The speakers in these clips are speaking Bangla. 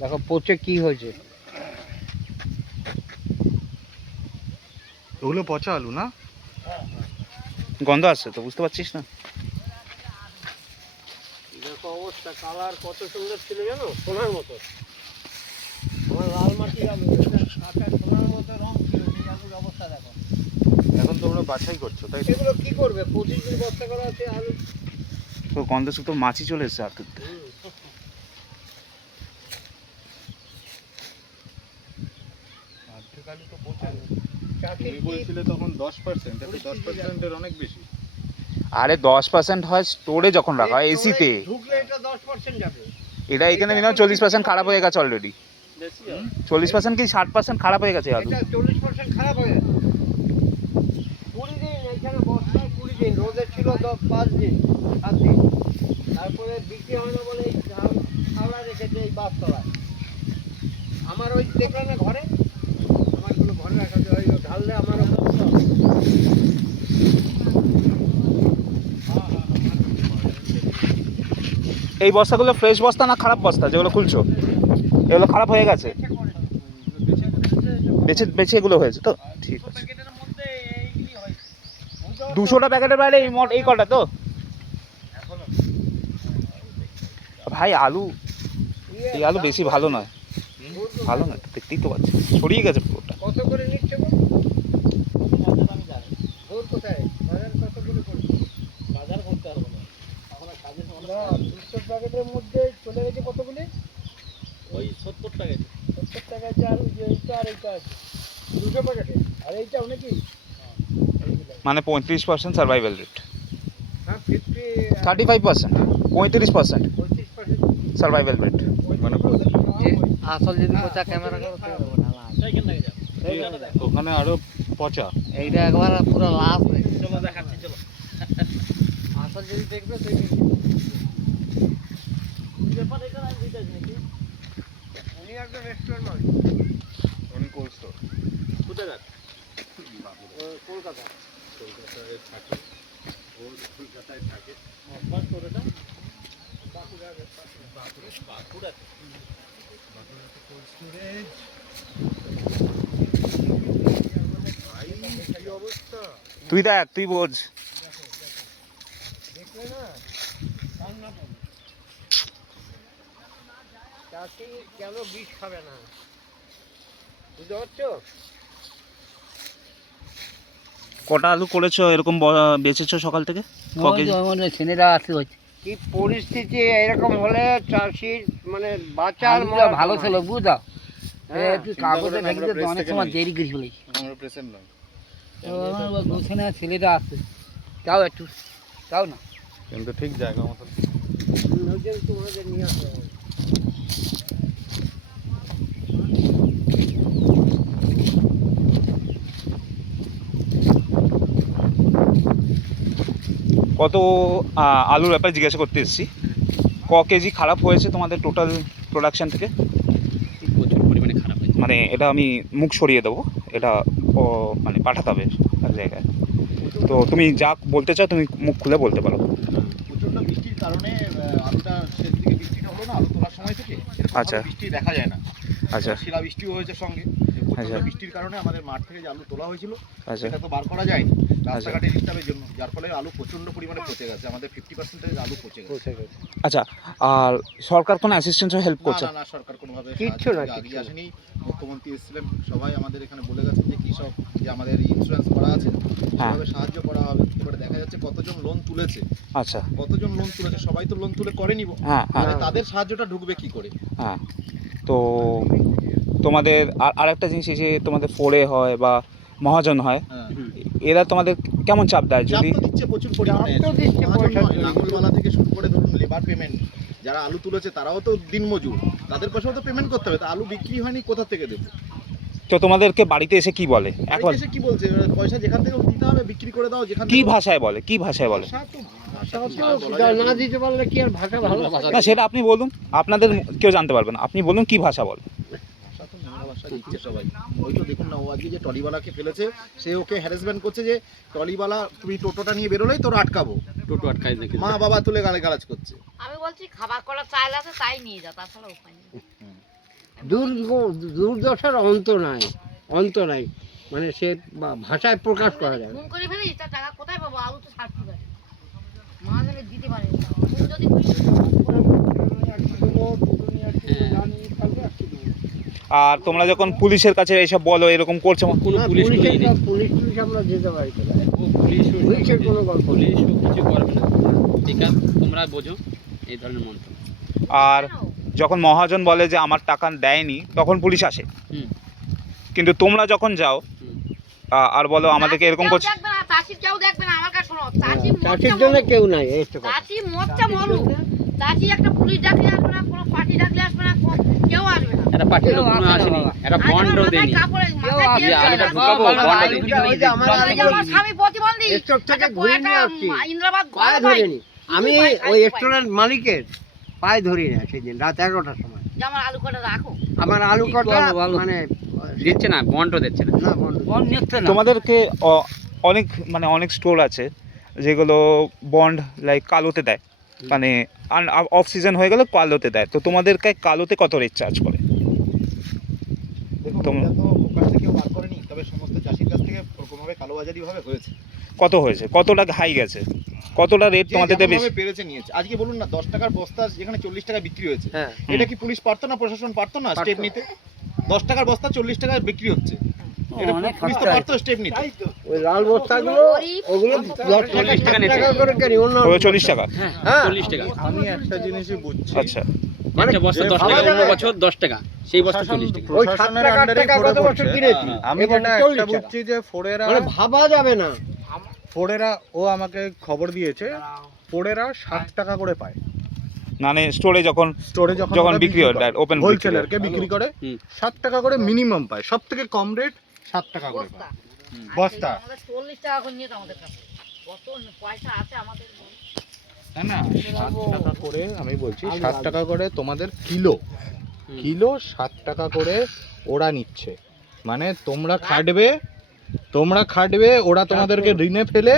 দেখো পচে কি হয়েছে। ওগুলো পচা আলু না? গন্ধ আসছে তো, বুঝতে পারছিস না? দেখো অবস্থা, কালার কত সুন্দর ছিল জানো, সোনার মতো। আমার লাল মাটি আলু, কাঁচা সোনার মতো রং ছিল, সেই আলুর অবস্থা দেখো। এখন তোমরা বাছাই করছো তাই তো? এগুলো কি করবে, 25 দিন বস্তা করা আছে আলু। তো গন্ধে শুধু মাছি চলে এসছে আর তুলতে। অর্ধেক আলু তো পচা। তুমি বলছিলে তখন 10%, এখন 10%-এর অনেক বেশি। আরে 10% হয় স্টোরে যখন রাখা হয় এসিতে। ঢুকলে এটা 10% যাবে। এটা এখানে মিনিমাম 40% খারাপ হয়ে গেছে অলরেডি। 40% কি 60% খারাপ হয়ে গেছে আলু। এটা 40% খারাপ হয়ে গেছে। 20 দিন এখানে বস্তায়, 20 দিন রোদে ছিল, 5 দিন 7 দিন। তারপরে বিক্রি হয় না বলে এই খাওয়া রেখেছে এই বাসতলায়। আমার ওই দেখলে না ঘরে, আমার কোনো ঘরে রাখা আছে, ওই ঢাললে আমারও। এই বস্তাগুলো ফ্রেশ বস্তা না খারাপ বস্তা যেগুলো খুলছো? এগুলো খারাপ হয়ে গেছে, বেছে বেছে এগুলো হয়েছে তো। ঠিক আছে, 200টা প্যাকেটের বাইরে এই কটা তো ভাই। আলু, এই আলু বেশি ভালো নয়, ভালো নয় তো, দেখতেই তো পাচ্ছি ছড়িয়ে গেছে পুরোটা। কত করে নিচ্ছে গো? দূর কোথায়? বাজার কত করে পড়ছে? বাজার করতে হবে না, এখন কাজে না। 200 প্যাকেটের মধ্যে চলে গেছে কতগুলি? ওই 70 টাকা। 70 টাকা আছে। আর এইটা আর এইটা আছে 200 প্যাকেটে, আর এইটা নাকি মানে 35% সার্ভাইভাল রেট, হ্যাঁ 50 35%, 35% 35% সার্ভাইভাল রেট। মানে আসল যদি পচা ক্যামেরা করো তো ওখানে আরো পচা। এইটা একবার পুরো লাভ হয়ে গেছে। চলো দেখাচ্ছি, চলো। আসল যদি দেখবে তো ব্যাপার এটা আমি দিতে নাকি উনি একজন রেস্টুরেন্ট মালিক। উনি কোল্ড স্টোর। কোথায়? কলকাতা। কলকাতায় থাকে, কলকাতায় থাকে। বাস করে না বাঁকুড়া। Cold storage. ভাই কি অবস্থা! তুই দেখ, তুই বোঝ। দেখলে না কান্না পাবে। চাষি কেন বিষ খাবে না, বুঝতে পারছো? কটা আলু করেছো এরকম বেচেছো সকাল থেকে? ক কেজি? ছেলেরা আসতে হচ্ছে। কি পরিস্থিতি এরকম হলে চাষির মানে বাঁচার ভালো ছিল, বুঝা। একটু কাগজে রেখে দিতে অনেক সময় দেরি করে চলে। আমরা প্রেসেন্ট নয়। গোছানো ছেলেরা আসছে, তাও একটু তাও না, কিন্তু ঠিক জায়গা মতো। তোমাদের নিয়ে আসতে হবে। কত আলুর ব্যাপারে জিজ্ঞাসা করতে এসেছি। ক কেজি খারাপ হয়েছে তোমাদের টোটাল প্রোডাকশন থেকে? প্রচুর পরিমাণে খারাপ হয়েছে। মানে এটা আমি মুখ সরিয়ে দেবো, এটা মানে পাঠাতে হবে এক জায়গায়। তো তুমি যা বলতে চাও তুমি মুখ খুলে বলতে পারো। প্রচণ্ড বৃষ্টির কারণে আলুটা শেষ দিকে বৃষ্টিটা হলো না, আলু তোলার সময় থেকে আচ্ছা। বৃষ্টি দেখা যায় না। আচ্ছা শিলা বৃষ্টিও হয়েছে সঙ্গে। প্রচণ্ড আচ্ছা। বৃষ্টির কারণে আমাদের মাঠ থেকে যে আলু তোলা হয়েছিল আচ্ছা সেটা তো বার করা যায়নি রাস্তাঘাটে ডিস্টার্বের জন্য, যার ফলে আলু প্রচণ্ড পরিমাণে পচে গেছে। আমাদের 50% আলু পচে গেছে। আচ্ছা। আর সরকার কোনো অ্যাসিস্ট্যান্স হেল্প করছে? না না, সরকার কোনোভাবে কিচ্ছু না, আগে আসেনি। মুখ্যমন্ত্রী এসেছিলেন, সবাই আমাদের এখানে বলে গেছেন যে কৃষক যে আমাদের ইন্স্যুরেন্স করা আছে সেভাবে সাহায্য করা হবে। এবারে দেখা যাচ্ছে কতজন লোন তুলেছে, আচ্ছা। কতজন লোন তুলেছে, সবাই তো লোন তুলে করেনি। হ্যাঁ হ্যাঁ তাহলে তাদের সাহায্যটা ঢুকবে কি করে? হ্যাঁ। তো তোমাদের আর একটা জিনিস, এই যে তোমাদের ফোরে হয় বা মহাজন হয়, হ্যাঁ, এরা তোমাদের কেমন চাপ দেয়? চাপ যদি তো দিচ্ছে প্রচুর পরিমাণে। চাপ তো দিচ্ছে, মহাজন পয়সা নয়, দিচ্ছে। লাঙ্গলওয়ালা থেকে শুরু করে ধরুন লেবার পেমেন্ট, যারা আলু তুলেছে তারাও তো দিনমজুর, তাদের পয়সাও তো পেমেন্ট করতে হবে। তা আলু বিক্রি হয়নি, কোথা থেকে দেবো? তো তোমাদেরকে বাড়িতে এসে কি বলে এখন? বাড়িতে এসে কি বলছে, পয়সা যেখান থেকে দিতে হবে বিক্রি করে দাও। যেখান কি থেকে ভাষায় বলে, কি ভাষায় বলে? না দিতে পারলে কি আর ভাষা ভালো না সেটা আপনি বলুন, আপনাদের কেউ জানতে পারবে না, আপনি বলুন কি ভাষা বলে। ভাষা তো বাংলা ভাষা দিচ্ছে সবাই। ওই তো দেখুন না, ও আজকে যে ট্রলিওয়ালাকে ফেলেছে, সে ওকে হ্যারাসমেন্ট করছে যে ট্রলিওয়ালা তুমি টোটোটা নিয়ে বেরোলেই তোর আটকাবো। টোটো আটকাই নাকি? মা বাবা তুলে গালাগালাজ করছে। আমি বলছি খাবার করার চাল আছে তাই নিয়ে যাও, তাছাড়া উপায় নেই। দুর্দশার অন্ত নাই, মানে সে ভাষায় প্রকাশ করা যায় না। ফোন করে ফেলিস তার টাকা কোথায় পাবো? আলু তো 60 টাকা মাঝে দিতে পারে না। ফোন যদি করি আর তোমরা যখন পুলিশের কাছে এইসব বলো এরকম করছে, না, পুলিশ আমরা যেতে পারি তো না। পুলিশের কোনো গল্প নেই। পুলিশ কিছু করবে না, ঠিক আছে? তোমরা বোঝো এই ধরনের মন্তব্য। আর যখন মহাজন বলে যে আমার টাকা দেয়নি তখন পুলিশ আসে, হুম। কিন্তু তোমরা যখন যাও আর বলো আমাদেরকে এরকম কেউ করছে, দেখবে না, চাষির কেউ দেখবে না। আমার কাছে শোনো, চাষি চাষির জন্য কেউ নাই, এই তো কথা। চাষি মরছে মরুক, চাষি একটা পুলিশ ডাকলে আসবে না, কোনো পার্টি ডাকলে আসবে না, কেউ আসবে না। একটা পার্টির লোক কোনো আসেনি, একটা বন্ডও দেয়নি যে আলুটা ঢুকাবো, বন্ড দেয়নি। ওই যে আমার আমার স্বামী প্রতিবন্ধী, স্টোর থেকে একটা ঘুরে নিয়ে আসছি, ইন্দ্রাবাদ পায়ে ঘরে ভাই, ধরিনি। আমি ওই রেস্টুরেন্ট মালিকের পায়ে ধরি না সেদিন রাত 11টার সময়। যে আমার আলু কটা রাখো। আমার আলু কি কটা করবো বলো? মানে দিচ্ছে না, বন্ডও দিচ্ছে না। না বন্ধ। তোমাদেরকে অনেক স্টোর আছে যেগুলো বন্ড লাইক কালোতে দেয়, মানে অফ সিজন হয়ে গেলে কালোতে দেয়। তো তোমাদেরকে কালোতে কত রেট চার্জ করে? দেখুন তোমরা- এটা তো ওখান থেকে কেউ বার করেনি, তবে সমস্ত চাষির কাছ থেকে ওরকমভাবে কালোবাজারিভাবে হয়েছে। কত হয়েছে, কতটা হাই গেছে, কতটা রেট যে তোমাদের দেবে? যেমনভাবে পেরেছে নিয়েছে। আজকে বলুন না 10 টাকার বস্তা যেখানে 40 টাকা বিক্রি হয়েছে, হ্যাঁ, এটা কি পুলিশ পারতো না, প্রশাসন পারতো না পারতো। স্টেপ নিতে? 10 টাকার বস্তা 40 টাকায় বিক্রি হচ্ছে, এটা পুলিশ তো পারতো স্টেপ নিতে। ওই লাল বস্তাগুলো ওগুলো 10 টাকা 40 টাকা 7 নিচ্ছে। টাকা করে কেনি অন্য ওই 40 টাকা? হ্যাঁ, হ্যাঁ। 40 টাকা। আমি একটা জিনিসই বুঝছি, আচ্ছা, মানে একটা বস্তা 10 টাকা, অন্য বছর 10 টাকা, সেই বস্তা 40 টাকা। ওই 7 প্রশাসনের টাকা 8 আন্ডারে টাকা পড়ে গত বছর পড়ছে। কিনেছি, আমি এবার যেটা 40 একটা টাকা। বুঝছি যে মানে ভাবা যাবে না। ফোরেরা ও আমাকে খবর দিয়েছে, ফোরেরা 60 টাকা করে পায় মানে স্টোরে যখন স্টোরে যখন বিক্রি হয় ওপেন হোলসেলারকে বিক্রি করে হুম। 60 টাকা করে মিনিমাম পায়, সব থেকে কম রেট 7 টাকা করে বস্তা পায় বস্তা। আমাদের 40 টাকা করে নিয়ে তো আমাদের কাছে কত পয়সা আছে আমাদের। না না 7 টাকা করে আমি বলছি, 7 টাকা করে তোমাদের কিলো 7 টাকা করে ওরা নিচ্ছে। মানে তোমরা খাটবে, ওরা তোমাদেরকে ঋণে ফেলে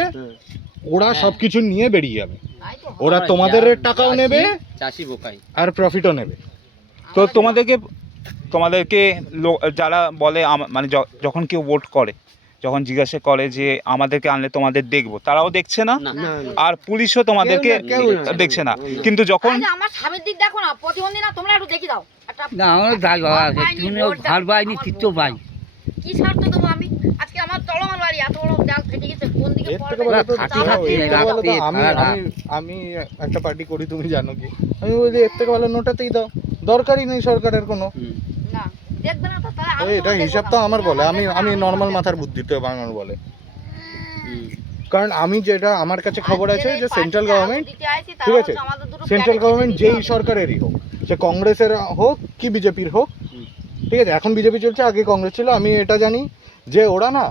ওরা সবকিছু নিয়ে বেরিয়ে যাবে। তাই তো ওরা আমরা তোমাদের যা- টাকাও নেবে চাষি বোকাই। আর প্রফিটও নেবে। তো তোমাদেরকে যারা বলে মানে যখন কেউ ভোট করে, যখন জিজ্ঞাসা করে যে আমাদেরকে আনলে তোমাদের দেখবো, তারাও দেখছে না, না, না, না। আর পুলিশও তোমাদেরকে কেউ না। দেখছে না। কিন্তু যখন আরে আমার স্বামীর দিক দেখো না, প্রতিবন্ধী না, তোমরা একটু দেখি দাও একটা। না আমার যাই বাবা ভোট পাইনি, তুমি ভোট দাও, ভার পাইনি আমার চিত্ত ভোট পাই দাও। কি স্বার্থ দেবো আমি? আজকে আমার চলমান বাড়ি এত বড় জাল ফেটে গেছে, কোন দিকে এর পড়বে? থেকে বলো তো, খাটি চাপা খাটি দিয়ে এর থেকে বলো তো, রাখতে আমি ভাড়া। আমি আমি একটা পার্টি করি, তুমি জানো কি? আমি বলি এর থেকে ভালো নোটাতেই দাও, দরকারই নেই সরকারের কোনো। হুম। না, দেখবে না তো তাহলে আমি এটা তোমার হিসাব দেখবো তো না। আমার বলে, তুমি আমি দেখবে না, নর্মাল দেখবো মাথার না। বুদ্ধিতে বানানো বলে। হুম। কারণ আমি যেটা আমার কাছে খবর আছে আজকের এই যে সেন্ট্রাল পার্টিতে গভর্নমেন্ট, আলু দিতে আইছি, তারা ঠিক আছে, হচ্ছে আমাদের দুটো সেন্ট্রাল প্যাকেট গভর্নমেন্ট দিতে যেই হবে। সরকারেরই হোক, সে কংগ্রেসের হোক কি বিজেপির হোক, হুম। ঠিক আছে, এখন বিজেপি চলছে, আগে কংগ্রেস ছিল। আমি এটা জানি যে ওরা না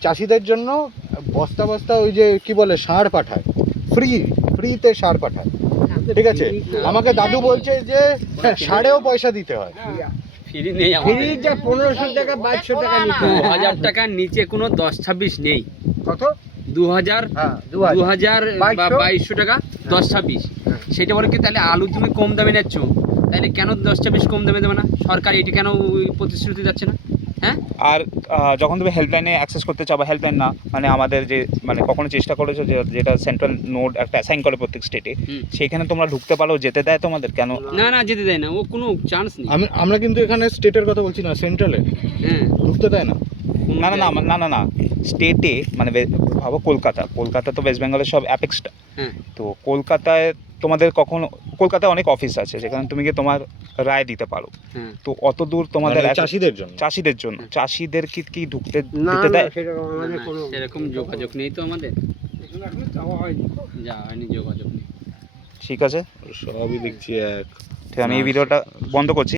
চাষিদের জন্য বস্তা বস্তা ওই যে কি বলে সার পাঠায়, ফ্রিতে সার পাঠায়, ঠিক আছে। আমাকে দাদু বলছে যে সারেও পয়সা দিতে হয়। ফ্রি নেই আমাদের। ফ্রিজে 1500 টাকা 2200 টাকা নিতে হয়। 2000 টাকার নিচে কোনো 10-26 নেই। কত? 2000 হ্যাঁ 2000 বা 2200 টাকা 10-26। সেটা বলে কি তাহলে আলু তুমি কম দামে নিচ্ছ, তাহলে কেন 10-26 কম দামে দেবে না সরকার? এটি কেন ওই প্রতিশ্রুতি যাচ্ছে না? হ্যাঁ, আর যখন তুমি হেল্পলাইনে অ্যাক্সেস করতে চাও, বা হেল্পলাইন না মানে আমাদের যে মানে কখনো চেষ্টা করেছো যেটা সেন্ট্রাল নোড একটা অ্যাসাইন করে প্রত্যেক স্টেটে, হুম। সেইখানে তোমরা ঢুকতে পারো, যেতে দেয় তোমাদের কেন? না না যেতে দেয় না, ও কোনো চান্স নেই। আমরা কিন্তু এখানে স্টেটের কথা বলছি না, সেন্ট্রালে হ্যাঁ, ঢুকতে দেয় না। কোনো না না না জায়গায়- না না না স্টেটে মানে ভাবো কলকাতা তো ওয়েস্ট বেঙ্গলের সব অ্যাপেক্সটা। হ্যাঁ। তো কলকাতায় তোমাদের কলকাতায় অনেক অফিস আছে যেখানে তুমি গিয়ে তোমার রায় দিতে পারো। হ্যাঁ। তো অত দূর তোমাদের মানে চাষিদের জন্য। চাষিদের জন্য, চাষিদের কি ঢুকতে না দিতে না দেয়? সেটা না, আমাদের না, কোনো সেরকম যোগাযোগ নেই তো আমাদের, যা হয়নি যোগাযোগ নেই। ঠিক আছে, সবই দেখছি এক। ঠিক, আমি এই ভিডিওটা বন্ধ করছি।